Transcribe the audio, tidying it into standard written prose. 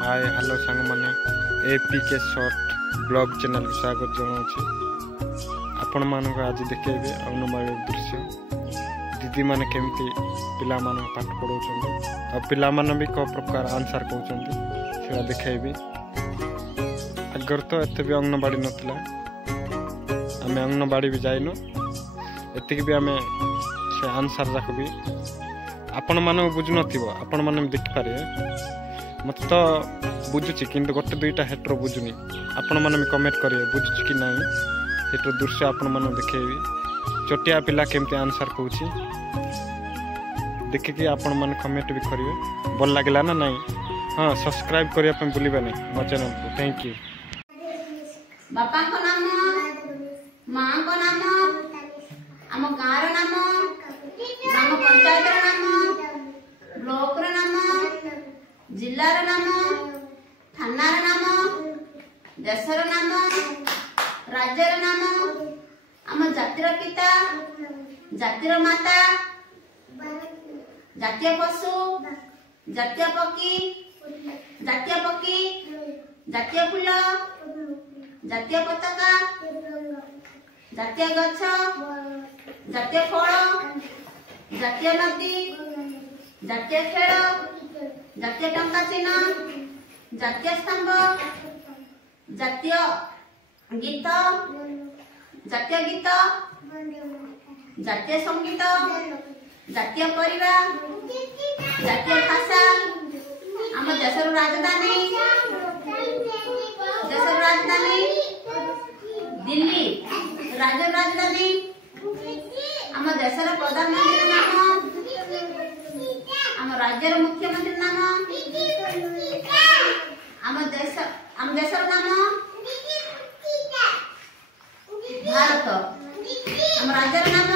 Hi hello सांग माने APK short blog channel को स्वागत जनाऊँ। आपण मानक आज देखेबे अंगनवाड़ी दृश्य दीदी माने केमती पिला मान पाठ पढ़ाउछन आ पिला मान भी को प्रकार आंसर कहउछन सेला देखेबी। अगर तो एते भी अंगनवाड़ी नतला आमे अंगनवाड़ी भी जाइनो एतिक भी आमे से आंसर जाक भी आपण मान बुझु नथिबो आपण मान देख पारे मत तो बुझुची किंतु गोटे दुईटा हेट्रो बुझुनी आपण मैंने भी कमेंट करेंगे बुझुची कि नहीं हेट्रो दृश्य आपण मैंने देखेबी। छोटिया पिला केमती आंसर कहूँ देखिकी आपण मैंने कमेंट भी करेंगे भल लगे ना नहीं। हाँ सब्सक्राइब करने भूलिए नहीं मो चैनल को। Thank you. बापा को नाम माँ को नाम आम गाँव नाम ग्राम पंचायत नाम ब्लॉक नाम जिलार नाम थानार नाम देशर नाम राज्यर नाम आम जातिर पिता जातिर माता जातीय पशु जातीय पक्षी जातीय फूल जातीय पताका जातीय गछ जातीय फल जातीय नदी जातीय खेल जातीय टंका चिन्ह जातीय स्तंभ जातीय गीत जातीय संगीत जातीय परिवा जातीय भाषा आम देशर राजधानी दिल्ली राज्य राजधानी आम देशर प्रधानमंत्री नाम आम राज्यर मुख्यमंत्री नाम आम देशर नाम भारत आम राज्यर नाम